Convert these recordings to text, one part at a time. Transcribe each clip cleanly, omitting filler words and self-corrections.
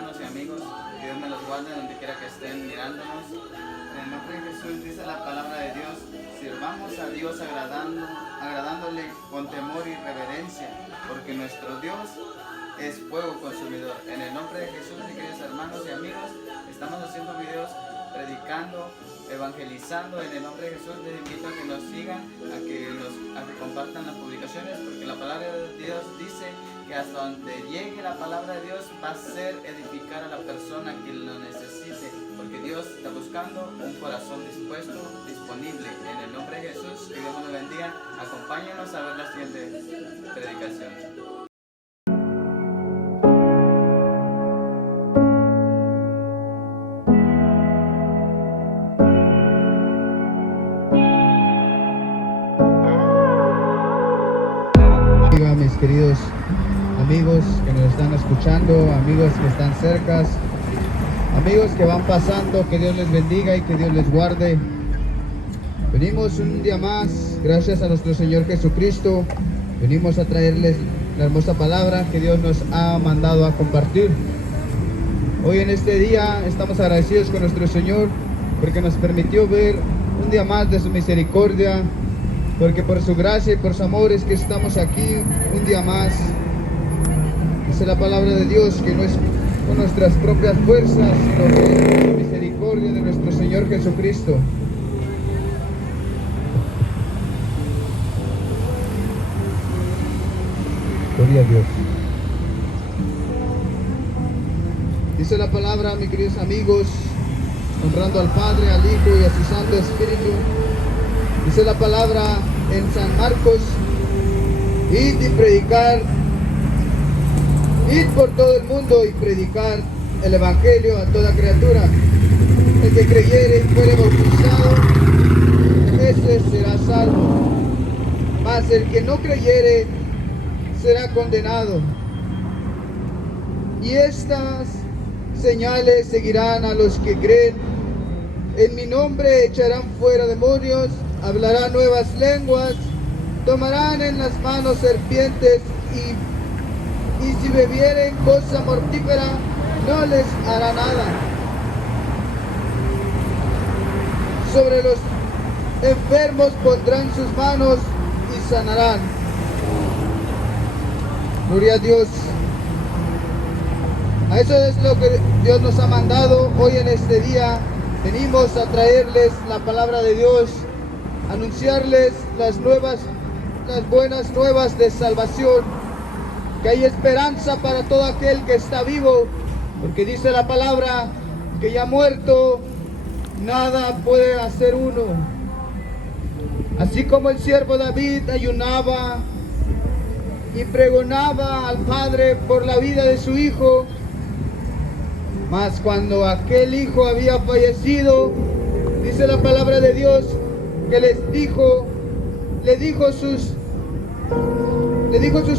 hermanos y amigos. Que Dios me los guarde donde quiera que estén mirándonos. En el nombre de Jesús dice la palabra de Dios: sirvamos a Dios agradándole con temor y reverencia, porque nuestro Dios es fuego consumidor. En el nombre de Jesús, mis queridos hermanos y amigos, estamos haciendo videos predicando, evangelizando. En el nombre de Jesús les invito a que nos sigan, a que compartan las publicaciones, porque la palabra de Dios dice que hasta donde llegue la palabra de Dios va a ser edificar a la persona que lo necesite, porque Dios está buscando un corazón dispuesto, disponible. En el nombre de Jesús, que Dios nos bendiga. Acompáñanos a ver la siguiente predicación. Mis queridos amigos que nos están escuchando, amigos que están cerca, amigos que van pasando, que Dios les bendiga y que Dios les guarde. Venimos un día más, gracias a nuestro Señor Jesucristo, venimos a traerles la hermosa palabra que Dios nos ha mandado a compartir. Hoy en este día estamos agradecidos con nuestro Señor porque nos permitió ver un día más de su misericordia, porque por su gracia y por su amor es que estamos aquí un día más. Dice la palabra de Dios que no es con nuestras propias fuerzas, sino que es la misericordia de nuestro Señor Jesucristo. Gloria a Dios. Dice la palabra, mis queridos amigos, honrando al Padre, al Hijo y a su Santo Espíritu. Dice la palabra en San Marcos: id y predicar, id por todo el mundo y predicar el Evangelio a toda criatura. El que creyere y fuere bautizado, ese será salvo, mas el que no creyere será condenado. Y estas señales seguirán a los que creen: en mi nombre echarán fuera demonios, hablarán nuevas lenguas, tomarán en las manos serpientes, y si bebieren cosa mortífera no les hará nada. Sobre los enfermos pondrán sus manos y sanarán. Gloria a Dios. A eso es lo que Dios nos ha mandado hoy en este día. Venimos a traerles la palabra de Dios, anunciarles las buenas nuevas de salvación, que hay esperanza para todo aquel que está vivo, porque dice la palabra que ya muerto nada puede hacer uno. Así como el siervo David ayunaba y pregonaba al Padre por la vida de su hijo, mas cuando aquel hijo había fallecido, dice la palabra de Dios que le dijo a sus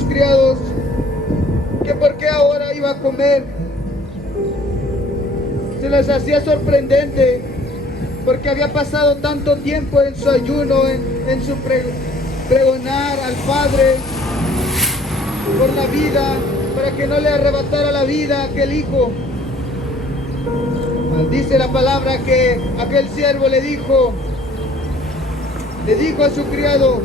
criados que por qué ahora iba a comer. Se les hacía sorprendente porque había pasado tanto tiempo en su ayuno, en su pregonar al Padre por la vida, para que no le arrebatara la vida a aquel hijo. Dice la palabra que aquel siervo le dijo a su criado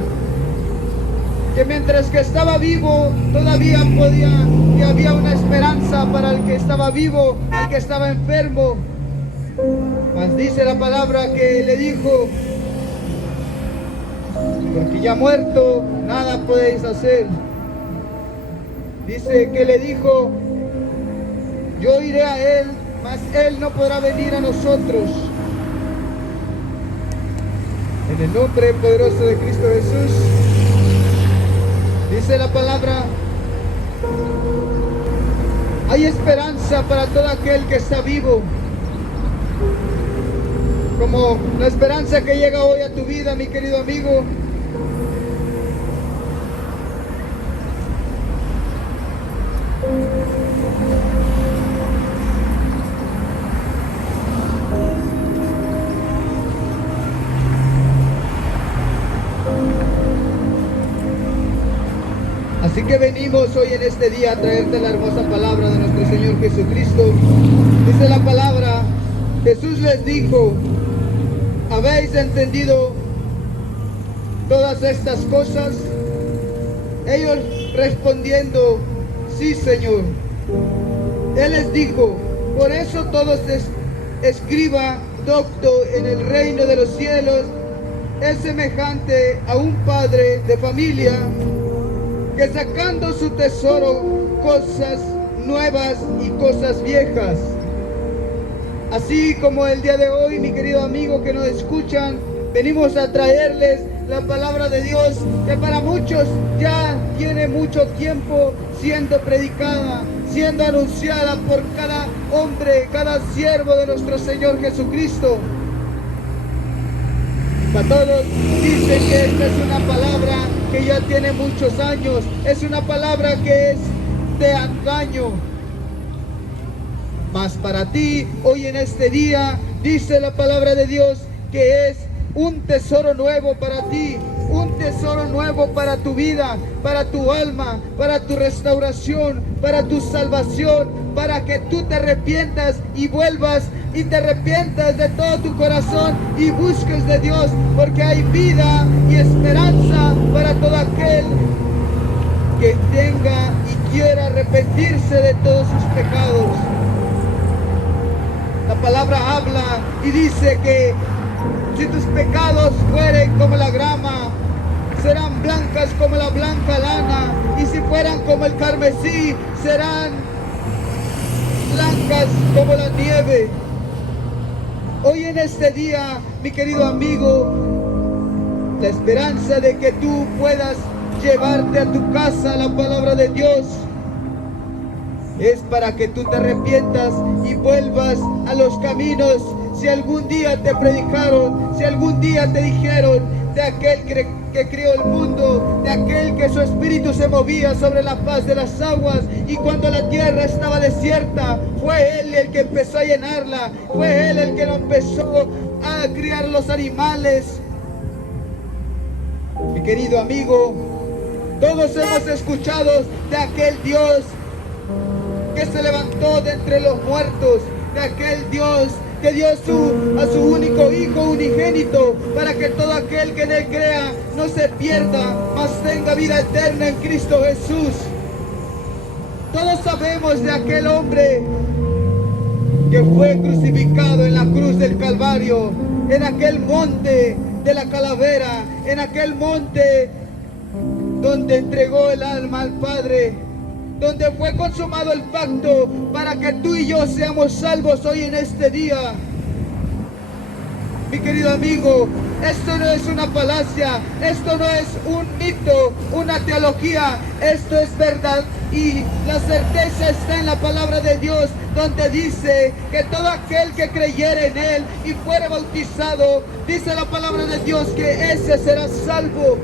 que mientras que estaba vivo todavía podía, y había una esperanza para el que estaba vivo, al que estaba enfermo. Mas dice la palabra que le dijo: porque ya muerto nada podéis hacer. Dice que le dijo: yo iré a él, mas él no podrá venir a nosotros. En el nombre poderoso de Cristo Jesús, dice la palabra, hay esperanza para todo aquel que está vivo, como la esperanza que llega hoy a tu vida, mi querido amigo. Así que venimos hoy en este día a traerte la hermosa palabra de nuestro Señor Jesucristo. Dice la palabra, Jesús les dijo, ¿habéis entendido todas estas cosas? Ellos respondiendo, sí, Señor. Él les dijo, por eso todo escriba docto en el reino de los cielos es semejante a un padre de familia que sacando su tesoro cosas nuevas y cosas viejas. Así como el día de hoy, mi querido amigo que nos escuchan, venimos a traerles la palabra de Dios que para muchos ya tiene mucho tiempo siendo predicada, siendo anunciada por cada hombre, cada siervo de nuestro Señor Jesucristo. Para todos dicen que esta es una palabra que ya tiene muchos años, es una palabra que es de antaño. Mas para ti, hoy en este día, dice la palabra de Dios que es un tesoro nuevo para ti, un tesoro nuevo para tu vida, para tu alma, para tu restauración, para tu salvación, para que tú te arrepientas y vuelvas y te arrepientas de todo tu corazón y busques de Dios, porque hay vida y esperanza para todo aquel que tenga y quiera arrepentirse de todos sus pecados. La palabra habla y dice que si tus pecados fueren como la grama, serán blancas como la blanca lana, y si fueran como el carmesí, serán blancas como la nieve. Hoy en este día, mi querido amigo, la esperanza de que tú puedas llevarte a tu casa la palabra de Dios es para que tú te arrepientas y vuelvas a los caminos. Si algún día te predicaron, si algún día te dijeron de aquel que creó el mundo, de aquel que su espíritu se movía sobre la faz de las aguas, y cuando la tierra estaba desierta, fue Él el que empezó a llenarla, fue Él el que empezó a criar los animales. Mi querido amigo, todos hemos escuchado de aquel Dios que se levantó de entre los muertos, de aquel Dios que dio a su único Hijo unigénito, para que todo aquel que en Él crea no se pierda, mas tenga vida eterna en Cristo Jesús. Todos sabemos de aquel hombre que fue crucificado en la cruz del Calvario, en aquel monte de la calavera, en aquel monte donde entregó el alma al Padre, donde fue consumado el pacto para que tú y yo seamos salvos hoy en este día. Mi querido amigo, esto no es una falacia, esto no es un mito, una teología, esto es verdad, y la certeza está en la palabra de Dios, donde dice que todo aquel que creyere en Él y fuere bautizado, dice la palabra de Dios que ese será salvo,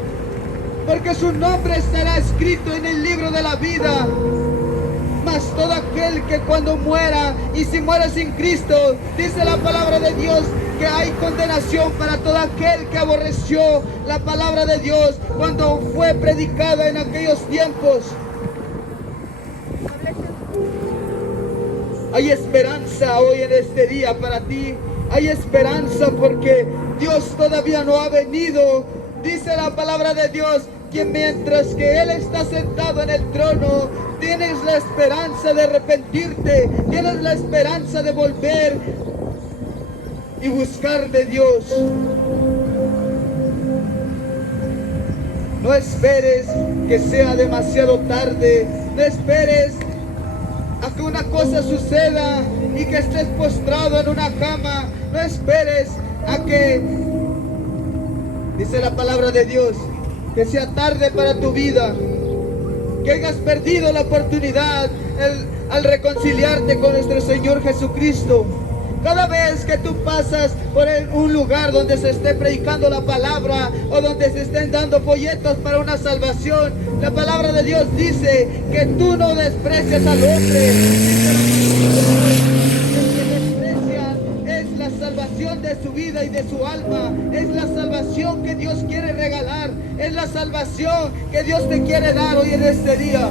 porque su nombre estará escrito en el libro de la vida. Mas todo aquel que cuando muera, y si muere sin Cristo, dice la palabra de Dios que hay condenación para todo aquel que aborreció la palabra de Dios cuando fue predicada en aquellos tiempos. Hay esperanza hoy en este día para ti, hay esperanza porque Dios todavía no ha venido. Dice la palabra de Dios que mientras que Él está sentado en el trono, tienes la esperanza de arrepentirte, tienes la esperanza de volver y buscar de Dios. No esperes que sea demasiado tarde, no esperes a que una cosa suceda y que estés postrado en una cama, no esperes a que, dice la palabra de Dios, que sea tarde para tu vida, que hayas perdido la oportunidad al reconciliarte con nuestro Señor Jesucristo. Cada vez que tú pasas por un lugar donde se esté predicando la palabra o donde se estén dando folletos para una salvación, la palabra de Dios dice que tú no desprecies al hombre. Es la salvación de su vida y de su alma, es la salvación salvación que Dios quiere regalar, es la salvación que Dios te quiere dar hoy en este día.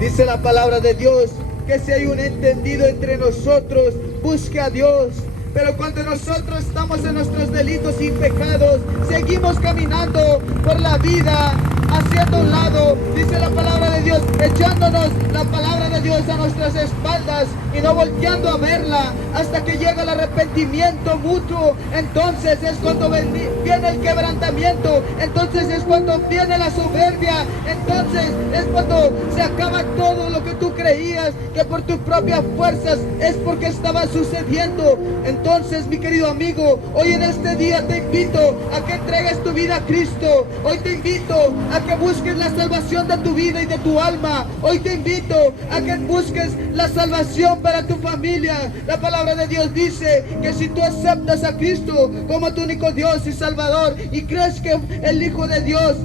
Dice la palabra de Dios que si hay un entendido entre nosotros, busque a Dios. Pero cuando nosotros estamos en nuestros delitos y pecados, seguimos caminando por la vida haciendo un lado, dice la palabra de Dios, echándonos la palabra de Dios a nuestras espaldas y no volteando a verla hasta que llega el arrepentimiento mutuo. Entonces es cuando viene el quebrantamiento, entonces es cuando viene la soberbia, entonces es cuando se acaba todo lo que tú creías que por tus propias fuerzas es porque estaba sucediendo. Entonces, mi querido amigo, hoy en este día te invito a que entregues tu vida a Cristo. Hoy te invito a que busques la salvación de tu vida y de tu alma. Hoy te invito a que busques la salvación para tu familia. La palabra de Dios dice que si tú aceptas a Cristo como tu único Dios y Salvador y crees que el Hijo de Dios,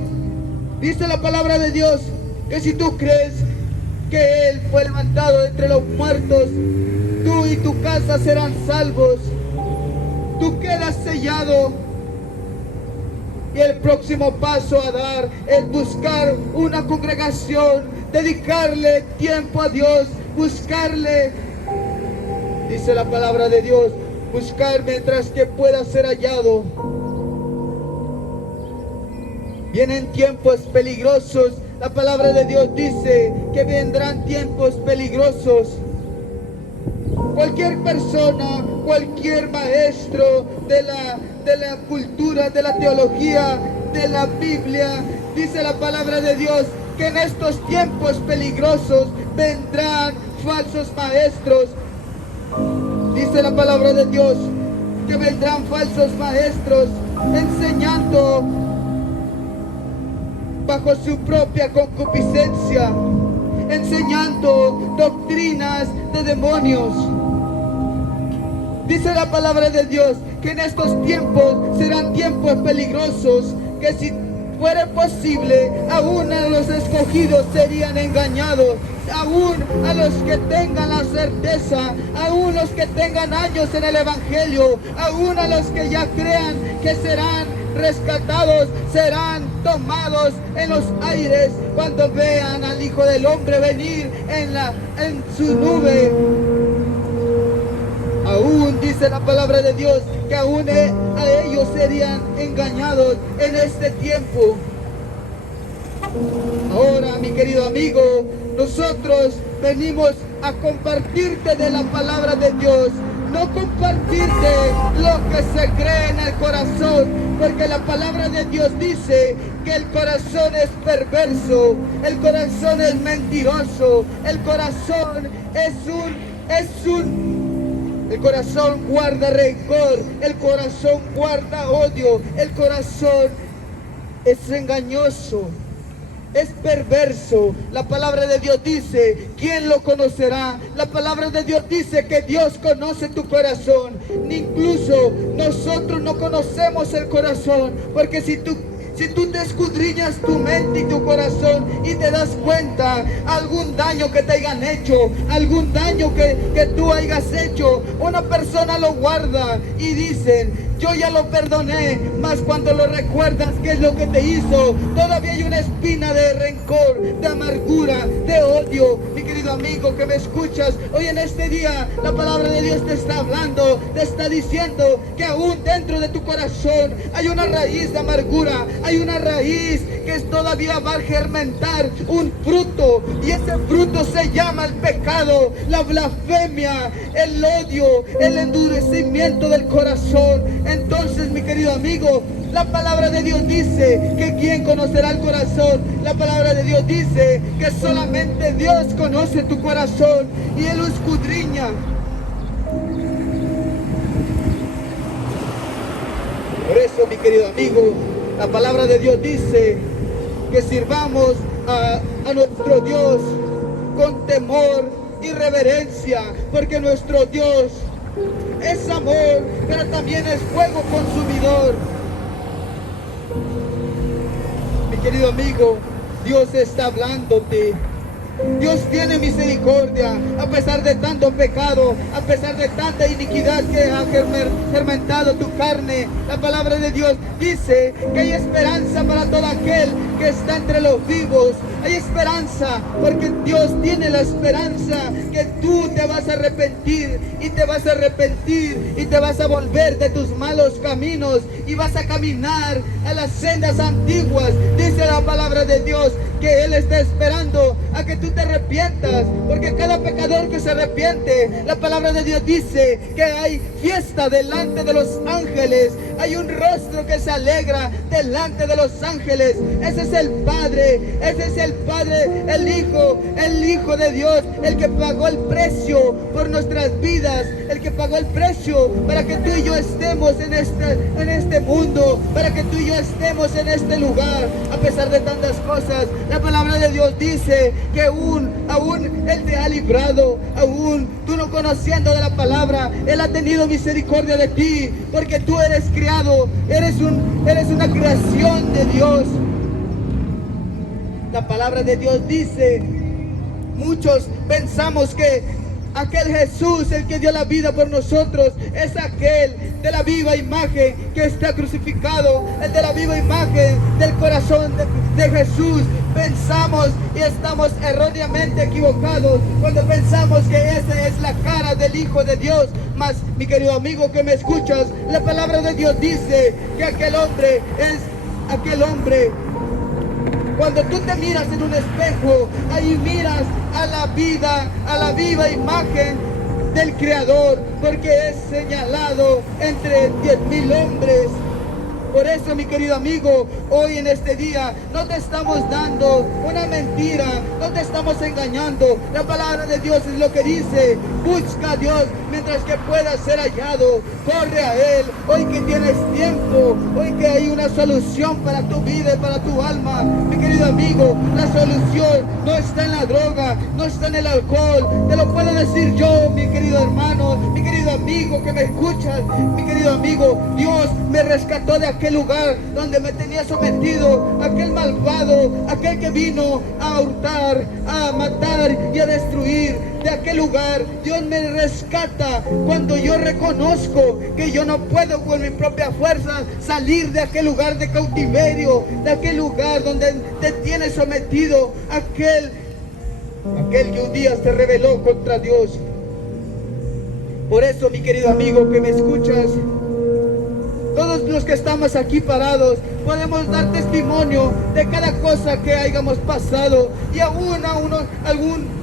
dice la palabra de Dios, que si tú crees que Él fue levantado entre los muertos, tú y tu casa serán salvos. Tú quedas sellado. Y el próximo paso a dar es buscar una congregación, dedicarle tiempo a Dios, buscarle, dice la palabra de Dios, buscar mientras que pueda ser hallado. Vienen tiempos peligrosos. La palabra de Dios dice que vendrán tiempos peligrosos. Cualquier persona, cualquier maestro de la cultura, de la teología, de la Biblia, dice la palabra de Dios que en estos tiempos peligrosos vendrán falsos maestros. Dice la palabra de Dios que vendrán falsos maestros enseñando bajo su propia concupiscencia, enseñando doctrinas de demonios. Dice la palabra de Dios que en estos tiempos serán tiempos peligrosos, que si fuera posible, aún a los escogidos serían engañados, aún a los que tengan la certeza, aún los que tengan años en el Evangelio, aún a los que ya crean que serán rescatados, serán tomados en los aires cuando vean al Hijo del Hombre venir en su nube. Aún dice la palabra de Dios que aún a ellos serían engañados en este tiempo. Ahora, mi querido amigo, nosotros venimos a compartirte de la palabra de Dios, no compartirte lo que se cree en el corazón, porque la palabra de Dios dice que el corazón es perverso, el corazón es mentiroso, el corazón el corazón guarda rencor, el corazón guarda odio, el corazón es engañoso, es perverso. La palabra de Dios dice, ¿quién lo conocerá? La palabra de Dios dice que Dios conoce tu corazón. Incluso nosotros no conocemos el corazón, porque si tú te escudriñas tu mente y tu corazón y te das cuenta algún daño que te hayan hecho, algún daño que tú hayas hecho, una persona lo guarda y dicen, yo ya lo perdoné, mas cuando lo recuerdas, ¿qué es lo que te hizo? Todavía hay una espina de rencor, de amargura, de odio. Mi querido amigo que me escuchas, hoy en este día la palabra de Dios te está hablando, te está diciendo que aún dentro de tu corazón hay una raíz de amargura, hay una raíz que todavía va a germentar un fruto, y ese fruto se llama el pecado, la blasfemia, el odio, el endurecimiento del corazón. Entonces, mi querido amigo, la palabra de Dios dice que ¿quién conocerá el corazón? La palabra de Dios dice que solamente Dios conoce tu corazón y Él lo escudriña. Por eso, mi querido amigo, la palabra de Dios dice que sirvamos a nuestro Dios con temor y reverencia, porque nuestro Dios es amor, pero también es fuego consumidor. Mi querido amigo, Dios está hablándote. Dios tiene misericordia a pesar de tanto pecado, a pesar de tanta iniquidad que ha fermentado tu carne. La palabra de Dios dice que hay esperanza para todo aquel que está entre los vivos. Hay esperanza porque Dios tiene la esperanza que tú te vas a arrepentir y te vas a arrepentir y te vas a volver de tus malos caminos y vas a caminar a las sendas antiguas. Dice la palabra de Dios que Él está esperando a que tú te arrepientas, porque cada pecador que se arrepiente, la palabra de Dios dice que hay fiesta delante de los ángeles, hay un rostro que se alegra delante de los ángeles. Ese es el Padre, ese es el Padre, el Hijo de Dios, el que pagó el precio por nuestras vidas, el que pagó el precio para que tú y yo estemos en este mundo, para que tú y yo estemos en este lugar, a pesar de tantas cosas. La palabra de Dios dice que aún Él te ha librado, aún tú no conociendo de la palabra, Él ha tenido misericordia de ti, porque tú eres criado, eres una creación de Dios. La palabra de Dios dice, muchos pensamos que aquel Jesús, el que dio la vida por nosotros, es aquel de la viva imagen que está crucificado, el de la viva imagen del corazón de Jesús. Pensamos y estamos erróneamente equivocados cuando pensamos que esa es la cara del Hijo de Dios. Mas, mi querido amigo que me escuchas, la palabra de Dios dice que aquel hombre es aquel hombre. Cuando tú te miras en un espejo, ahí miras a la viva imagen del Creador, porque es señalado entre 10,000 hombres. Por eso, mi querido amigo, hoy en este día no te estamos dando una mentira, no te estamos engañando. La palabra de Dios es lo que dice: busca a Dios mientras que pueda ser hallado, corre a Él, hoy que tienes tiempo, hoy que hay una solución para tu vida y para tu alma. Mi querido amigo, la solución no está en la droga, no está en el alcohol, te lo puedo decir yo, mi querido hermano, mi querido amigo que me escuchas, mi querido amigo. Dios me rescató de aquel lugar donde me tenía sometido, aquel malvado, aquel que vino a hurtar, a matar y a destruir. De aquel lugar Dios me rescata cuando yo reconozco que yo no puedo con mi propia fuerza salir de aquel lugar de cautiverio, de aquel lugar donde te tienes sometido, aquel que un día se rebeló contra Dios. Por eso, mi querido amigo que me escuchas, todos los que estamos aquí parados podemos dar testimonio de cada cosa que hayamos pasado, y aún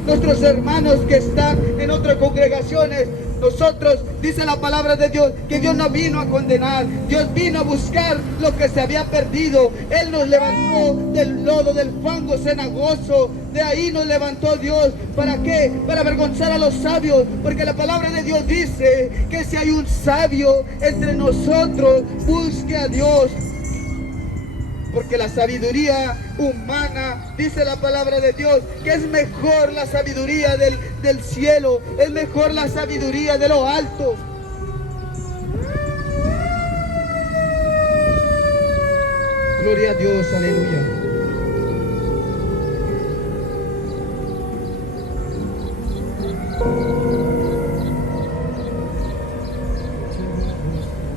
nuestros hermanos que están en otras congregaciones. Nosotros, dice la palabra de Dios, que Dios no vino a condenar, Dios vino a buscar lo que se había perdido. Él nos levantó del lodo, del fango cenagoso, de ahí nos levantó Dios. ¿Para qué? Para avergonzar a los sabios, porque la palabra de Dios dice que si hay un sabio entre nosotros, busque a Dios. Porque la sabiduría humana, dice la palabra de Dios, que es mejor la sabiduría del cielo, es mejor la sabiduría de lo alto. Gloria a Dios, aleluya.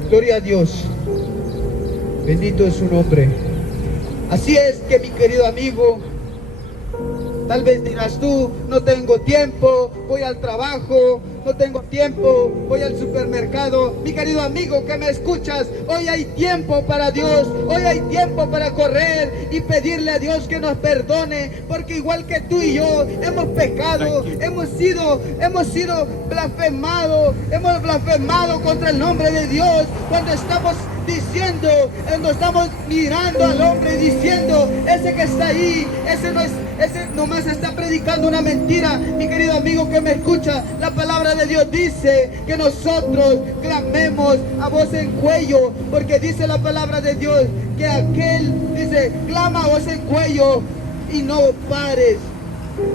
Gloria a Dios. Bendito es su nombre. Así es que, mi querido amigo, tal vez dirás tú: no tengo tiempo, voy al trabajo, no tengo tiempo, voy al supermercado. Mi querido amigo que me escuchas, hoy hay tiempo para Dios, hoy hay tiempo para correr y pedirle a Dios que nos perdone, porque igual que tú y yo hemos pecado, hemos sido blasfemados, hemos blasfemado contra el nombre de Dios cuando estamos mirando al hombre y diciendo: ese que está ahí, ese nomás está predicando una mentira. Mi querido amigo que me escucha, la palabra de Dios dice que nosotros clamemos a voz en cuello, porque dice la palabra de Dios que dice: clama a voz en cuello y no pares.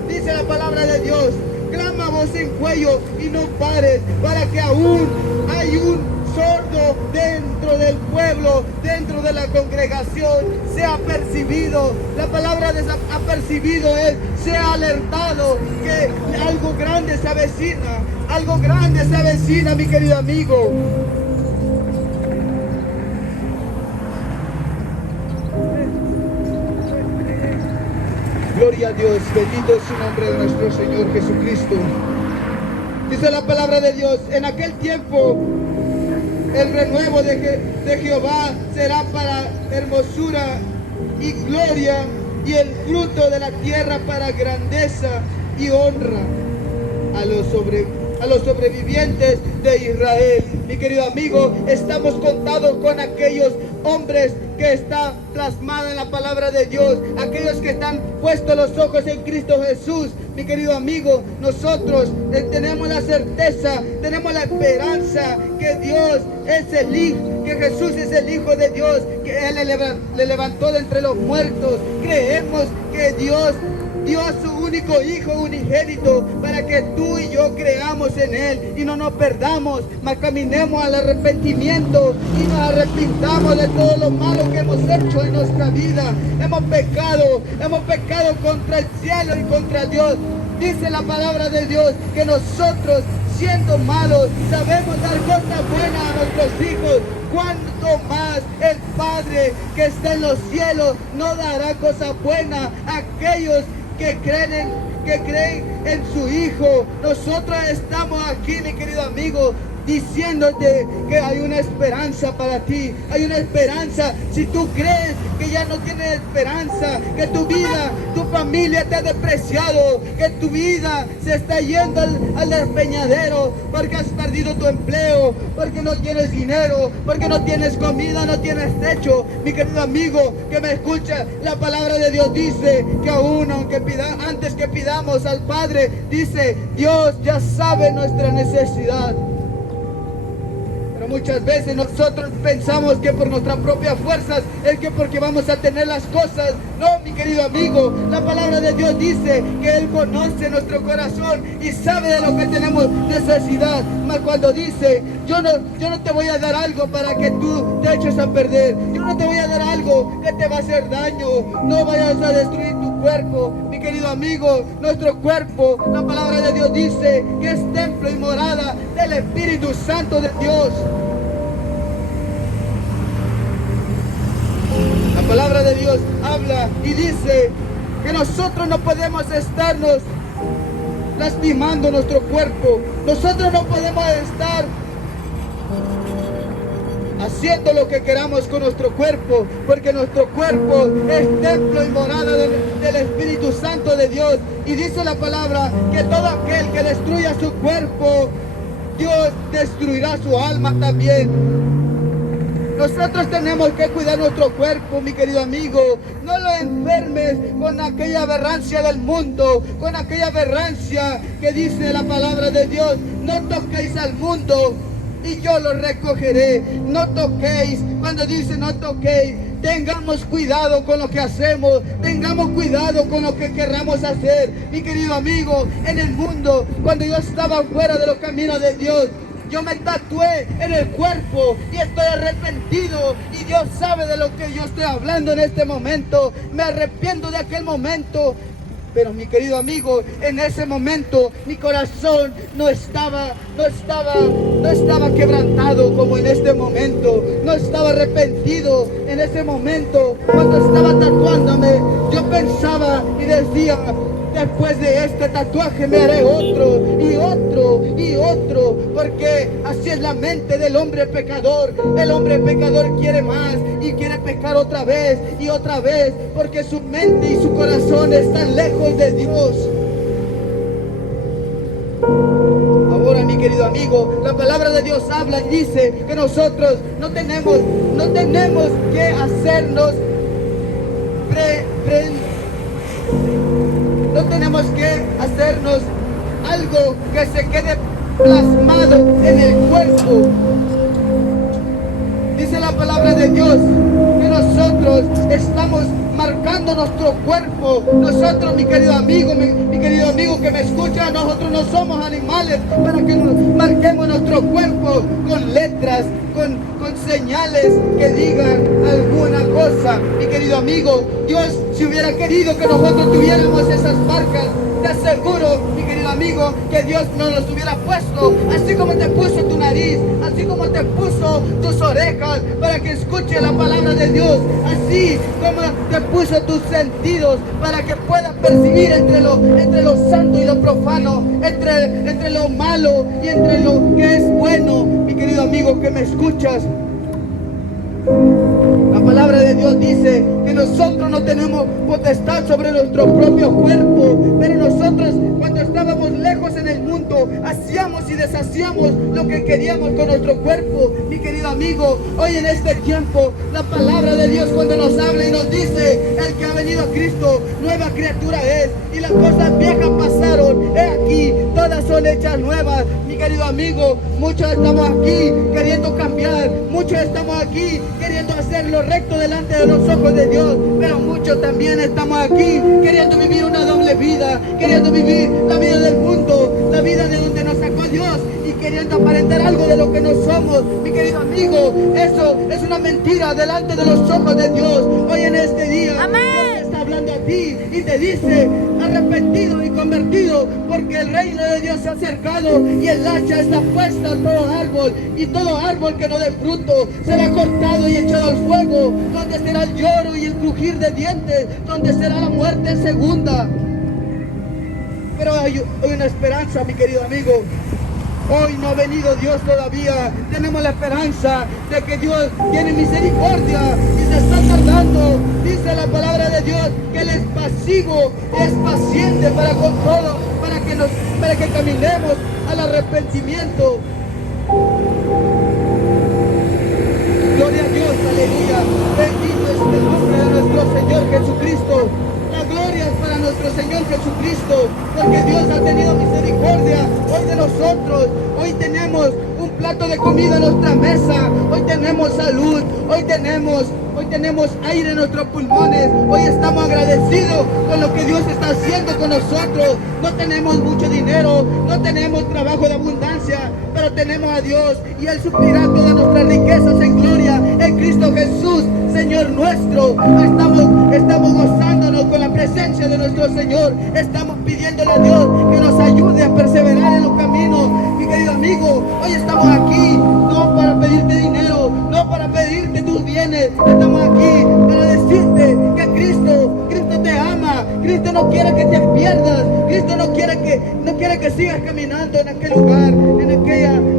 Dice la palabra de Dios: clama a voz en cuello y no pares, para que aún hay un sordo dentro del pueblo, dentro de la congregación, sea percibido. La palabra de apercibido es, sea alertado que algo grande se avecina. Algo grande se avecina, mi querido amigo. Gloria a Dios, bendito es su nombre de nuestro Señor Jesucristo. Dice la palabra de Dios, en aquel tiempo el renuevo de Jehová será para hermosura y gloria, y el fruto de la tierra para grandeza y honra a los sobrevivientes de Israel. Mi querido amigo, estamos contados con aquellos hombres que están plasmados en la palabra de Dios, aquellos que están puestos los ojos en Cristo Jesús. Mi querido amigo, nosotros tenemos la certeza, tenemos la esperanza que Dios es el Hijo, que Jesús es el Hijo de Dios, que Él le levantó de entre los muertos. Creemos que Dios dio a su único Hijo unigénito para que tú y yo creamos en Él y no nos perdamos, mas caminemos al arrepentimiento y nos arrepintamos de todo lo malo que hemos hecho en nuestra vida. Hemos pecado contra el cielo y contra Dios. Dice la palabra de Dios que nosotros, siendo malos, sabemos dar cosas buenas a nuestros hijos. ¿Cuánto más el Padre que está en los cielos no dará cosas buenas a aquellos que creen en su Hijo? Nosotros estamos aquí, mi querido amigo, diciéndote que hay una esperanza para ti, hay una esperanza. Si tú crees que ya no tienes esperanza, que tu vida, tu familia te ha despreciado, que tu vida se está yendo al despeñadero, porque has perdido tu empleo, porque no tienes dinero, porque no tienes comida, no tienes techo, mi querido amigo que me escucha, la palabra de Dios dice que aún antes que pidamos al Padre, dice, Dios ya sabe nuestra necesidad. Muchas veces nosotros pensamos que por nuestras propias fuerzas es que porque vamos a tener las cosas. No, mi querido amigo, la palabra de Dios dice que Él conoce nuestro corazón y sabe de lo que tenemos necesidad. Mas cuando dice, yo no te voy a dar algo para que tú te eches a perder, yo no te voy a dar algo que te va a hacer daño, no vayas a destruir tu cuerpo. Mi querido amigo, nuestro cuerpo, la palabra de Dios dice que es templo y morada del Espíritu Santo de Dios. La palabra de Dios habla y dice que nosotros no podemos estarnos lastimando nuestro cuerpo. Nosotros no podemos estar haciendo lo que queramos con nuestro cuerpo, porque nuestro cuerpo es templo y morada del Espíritu Santo de Dios. Y dice la palabra que todo aquel que destruya su cuerpo, Dios destruirá su alma también. Nosotros tenemos que cuidar nuestro cuerpo, mi querido amigo. No lo enfermes con aquella aberrancia del mundo, con aquella aberrancia que dice la palabra de Dios. No toquéis al mundo y yo lo recogeré. No toquéis, cuando dice no toquéis, tengamos cuidado con lo que hacemos, tengamos cuidado con lo que querramos hacer. Mi querido amigo, en el mundo, cuando yo estaba fuera de los caminos de Dios, yo me tatué en el cuerpo y estoy arrepentido, y Dios sabe de lo que yo estoy hablando en este momento. Me arrepiento de aquel momento. Pero mi querido amigo, en ese momento mi corazón no estaba quebrantado como en este momento. No estaba arrepentido en ese momento. Cuando estaba tatuándome, yo pensaba y decía, después de este tatuaje me haré otro y otro y otro, porque así es la mente del hombre pecador. El hombre pecador quiere más y quiere pecar otra vez y otra vez, porque su mente y su corazón están lejos de Dios. Ahora, mi querido amigo, la palabra de Dios habla y dice que nosotros no tenemos que hacernos no tenemos que hacernos algo que se quede plasmado en el cuerpo. Dice la palabra de Dios que nosotros estamos marcando nuestro cuerpo. Nosotros, mi querido amigo, mi querido amigo que me escucha, nosotros no somos animales para que nos marquemos nuestro cuerpo con letras, con señales que digan alguna cosa. Mi querido amigo, Dios, si hubiera querido que nosotros tuviéramos esas marcas, te aseguro, mi querido amigo, que Dios nos los hubiera puesto, así como te puso tu nariz, así como te puso tus orejas para que escuche la palabra de Dios, así como te puso tus sentidos para que puedas percibir entre lo santo y lo profano, entre lo malo y entre lo que es bueno. Mi querido amigo que me escuchas, la palabra de Dios dice que nosotros no tenemos potestad sobre nuestro propio cuerpo, pero nosotros cuando estábamos lejos en el mundo hacíamos y deshacíamos lo que queríamos con nuestro cuerpo. Mi querido amigo, hoy en este tiempo la palabra de Dios cuando nos habla y nos dice: el que ha venido a Cristo, nueva criatura es, y las cosas viejas pasaron, he aquí, todas son hechas nuevas. Mi querido amigo, muchos estamos aquí queriendo cambiar, muchos estamos aquí queriendo hacer lo recto delante de los ojos de Dios, pero muchos también estamos aquí queriendo vivir una doble vida, queriendo vivir la vida del mundo, la vida de donde nos sacó Dios, y queriendo aparentar algo de lo que no somos. Mi querido amigo, eso es una mentira delante de los ojos de Dios. Hoy en este día, Amén. Dios te está hablando a ti y te dice: arrepentido y convertido, porque el reino de Dios se ha acercado y el hacha está puesta a todo árbol, y todo árbol que no dé fruto será cortado y echado al fuego, donde será el lloro y el crujir de dientes, donde será la muerte segunda. Pero hay una esperanza, mi querido amigo. Hoy no ha venido Dios todavía. Tenemos la esperanza de que Dios tiene misericordia y se está tardando. Dice la palabra de Dios que Él es pasivo, es paciente para con todo, para que caminemos al arrepentimiento. Gloria a Dios, aleluya. Bendito es el nombre de nuestro Señor Jesucristo. La gloria es para nuestro Señor Jesucristo, porque Dios ha tenido misericordia hoy de nosotros. Hoy tenemos un plato de comida en nuestra mesa, hoy tenemos salud, hoy tenemos aire en nuestros pulmones, hoy estamos agradecidos con lo que Dios está haciendo con nosotros. No tenemos mucho dinero, no tenemos trabajo de abundancia, pero tenemos a Dios y Él suplirá todas nuestras riquezas en gloria en Cristo Jesús, Señor nuestro. Estamos gozándonos con la presencia de nuestro Señor. Estamos pidiéndole a Dios que nos ayude a perseverar en los caminos. Mi querido amigo, hoy estamos aquí no para pedirte dinero, no para pedirte tus bienes. Estamos aquí para decirte que Cristo te ama. Cristo no quiere que te pierdas. Cristo no quiere que sigas caminando en aquel lugar, en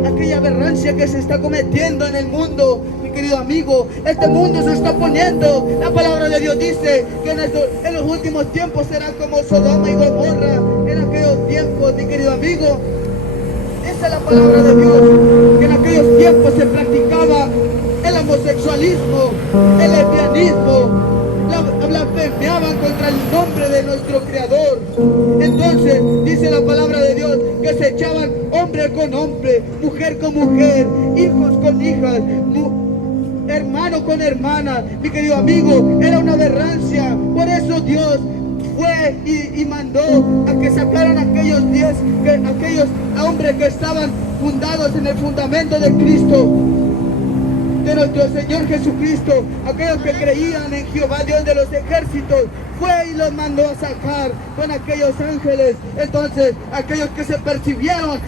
aquella aberrancia que se está cometiendo en el mundo. Mi querido amigo, este mundo se está poniendo. La palabra de Dios dice que en los últimos tiempos será como Sodoma y Gomorra. En aquellos tiempos, mi querido amigo, esa es la palabra de Dios, que en aquellos tiempos se practicaba el homosexualismo, el lesbianismo, blasfemiaban contra el nombre de nuestro Creador. Entonces dice la palabra de Dios que se echaban hombre con hombre, mujer con mujer, hijos con hijas, hermano con hermana. Mi querido amigo, era una aberrancia. Por eso Dios fue y mandó a que sacaran aquellos hombres que estaban fundados en el fundamento de Cristo, de nuestro Señor Jesucristo, aquellos que creían en Jehová Dios de los ejércitos. Fue y los mandó a sacar con aquellos ángeles. Entonces aquellos que se percibieron,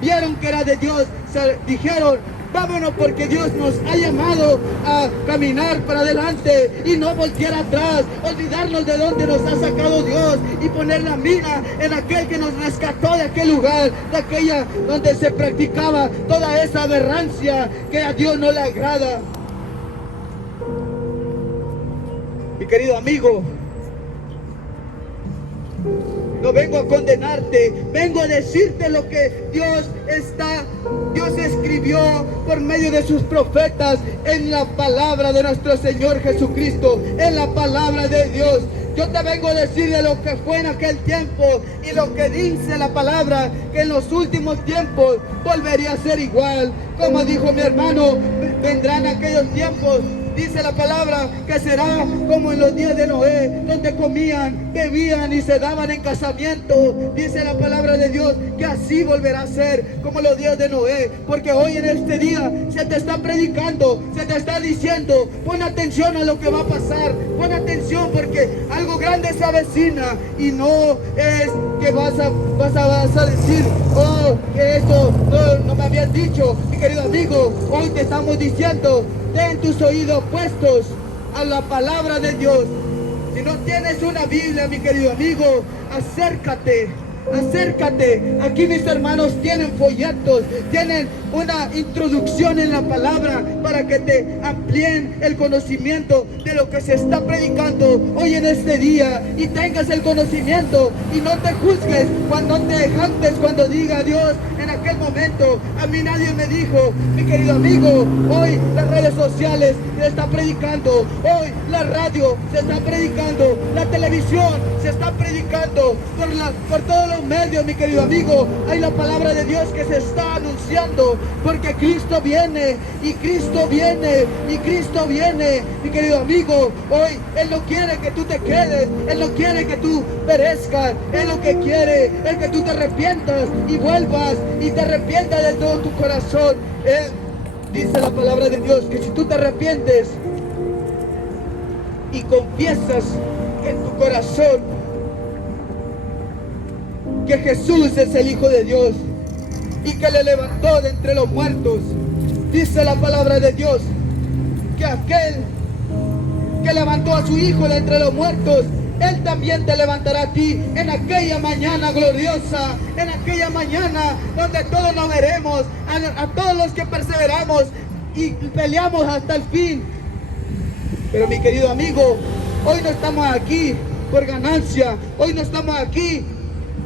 vieron que era de Dios, se dijeron: vámonos, porque Dios nos ha llamado a caminar para adelante y no voltear atrás, olvidarnos de donde nos ha sacado Dios y poner la mira en aquel que nos rescató de aquel lugar, de aquella donde se practicaba toda esa aberrancia que a Dios no le agrada. Mi querido amigo, no vengo a condenarte, vengo a decirte lo que Dios escribió por medio de sus profetas en la palabra de nuestro Señor Jesucristo, en la palabra de Dios. Yo te vengo a decir de lo que fue en aquel tiempo y lo que dice la palabra, que en los últimos tiempos volvería a ser igual. Como dijo mi hermano, vendrán aquellos tiempos Dice la palabra que será como en los días de Noé, donde comían, bebían y se daban en casamiento. Dice la palabra de Dios que así volverá a ser como los días de Noé, porque hoy en este día se te está predicando, se te está diciendo, pon atención a lo que va a pasar, pon atención porque algo grande se avecina, y no es que vas a decir, oh, que esto no me habías dicho. Mi querido amigo, hoy te estamos diciendo, ten tus oídos puestos a la palabra de Dios. Si no tienes una Biblia, mi querido amigo, acércate. Aquí mis hermanos tienen folletos, tienen una introducción en la palabra para que te amplíen el conocimiento de lo que se está predicando hoy en este día, y tengas el conocimiento y no te juzgues cuando te jactes, cuando diga Dios en aquel momento, a mí nadie me dijo. Mi querido amigo, hoy las redes sociales se está predicando, hoy la radio se está predicando, la televisión se está predicando, por todos los medios, mi querido amigo, hay la palabra de Dios que se está anunciando, porque Cristo viene, y Cristo viene, y Cristo viene. Mi querido amigo, hoy Él no quiere que tú te quedes, Él no quiere que tú perezcas, Él lo que quiere es que tú te arrepientas y vuelvas y te arrepientas de todo tu corazón. Él dice la palabra de Dios que si tú te arrepientes y confiesas en tu corazón que Jesús es el Hijo de Dios y que le levantó de entre los muertos, dice la palabra de Dios que aquel que levantó a su Hijo de entre los muertos, Él también te levantará a ti en aquella mañana gloriosa, en aquella mañana donde todos nos veremos, a todos los que perseveramos y peleamos hasta el fin. Pero mi querido amigo, hoy no estamos aquí por ganancia, hoy no estamos aquí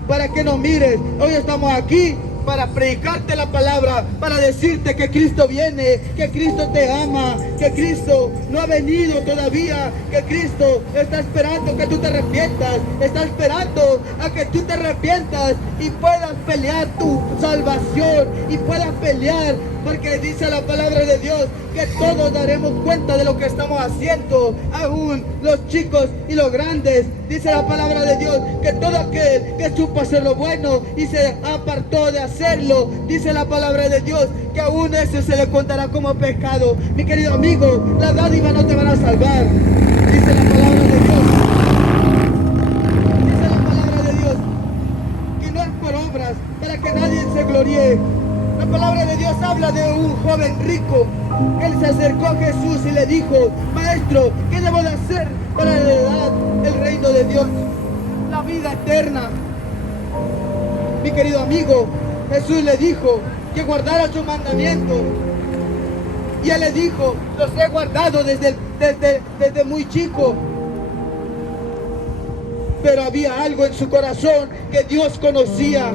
para que nos mires, hoy estamos aquí para predicarte la palabra, para decirte que Cristo viene, que Cristo te ama, que Cristo no ha venido todavía, que Cristo está esperando que tú te arrepientas, está esperando a que tú te arrepientas y puedas pelear tu salvación, y puedas pelear, porque dice la palabra de Dios que todos daremos cuenta de lo que estamos haciendo, aún los chicos y los grandes. Dice la palabra de Dios que todo aquel que supo hacer lo bueno y se apartó de hacerlo, dice la palabra de Dios que aún ese se le contará como pecado. Mi querido amigo, las dádivas no te van a salvar, dice la palabra de Dios. Dice la palabra de Dios que no es por obras para que nadie se gloríe. La palabra de Dios habla de un joven rico. Él se acercó a Jesús y le dijo, Maestro, ¿qué debo de hacer para heredar el reino de Dios, la vida eterna? Mi querido amigo, Jesús le dijo que guardara sus mandamientos. Y él le dijo, los he guardado desde muy chico. Pero había algo en su corazón que Dios conocía.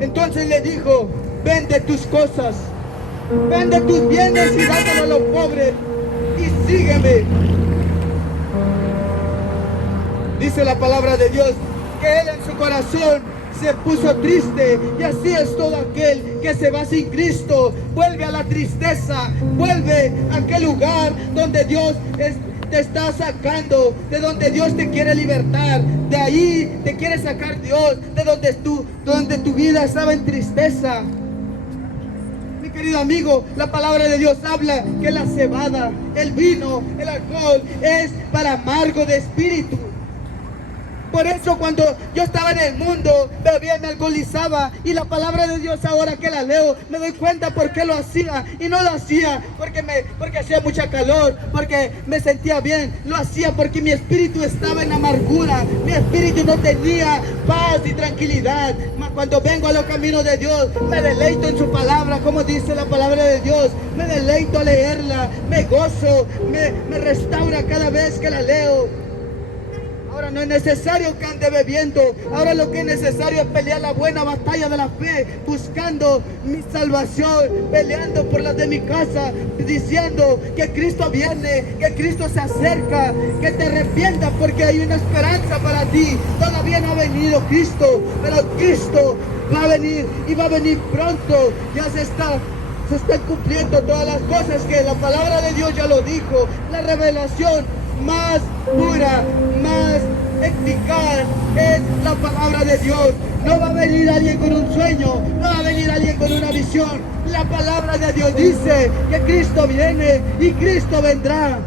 Entonces le dijo, vende tus cosas, vende tus bienes y dátelo a los pobres y sígueme. Dice la palabra de Dios que él en su corazón se puso triste, y así es todo aquel que se va sin Cristo, vuelve a la tristeza, vuelve a aquel lugar donde Dios te está sacando, de donde Dios te quiere libertar, de ahí te quiere sacar Dios, de donde tu vida estaba en tristeza. Mi querido amigo, la palabra de Dios habla que la cebada, el vino, el alcohol es para amargo de espíritu. Por eso cuando yo estaba en el mundo, bebía y me alcoholizaba, y la palabra de Dios ahora que la leo, me doy cuenta por qué lo hacía. Y no lo hacía porque hacía mucha calor, porque me sentía bien. Lo hacía porque mi espíritu estaba en amargura, mi espíritu no tenía paz y tranquilidad. Mas cuando vengo a los caminos de Dios, me deleito en su palabra, como dice la palabra de Dios. Me deleito a leerla, me gozo, me restaura cada vez que la leo. Ahora no es necesario que ande bebiendo, ahora lo que es necesario es pelear la buena batalla de la fe, buscando mi salvación, peleando por las de mi casa, diciendo que Cristo viene, que Cristo se acerca, que te arrepientas porque hay una esperanza para ti. Todavía no ha venido Cristo, pero Cristo va a venir y va a venir pronto. Ya se está se están cumpliendo todas las cosas que la palabra de Dios ya lo dijo. La revelación más pura, más eficaz es la palabra de Dios. No va a venir alguien con un sueño, no va a venir alguien con una visión. La palabra de Dios dice que Cristo viene y Cristo vendrá.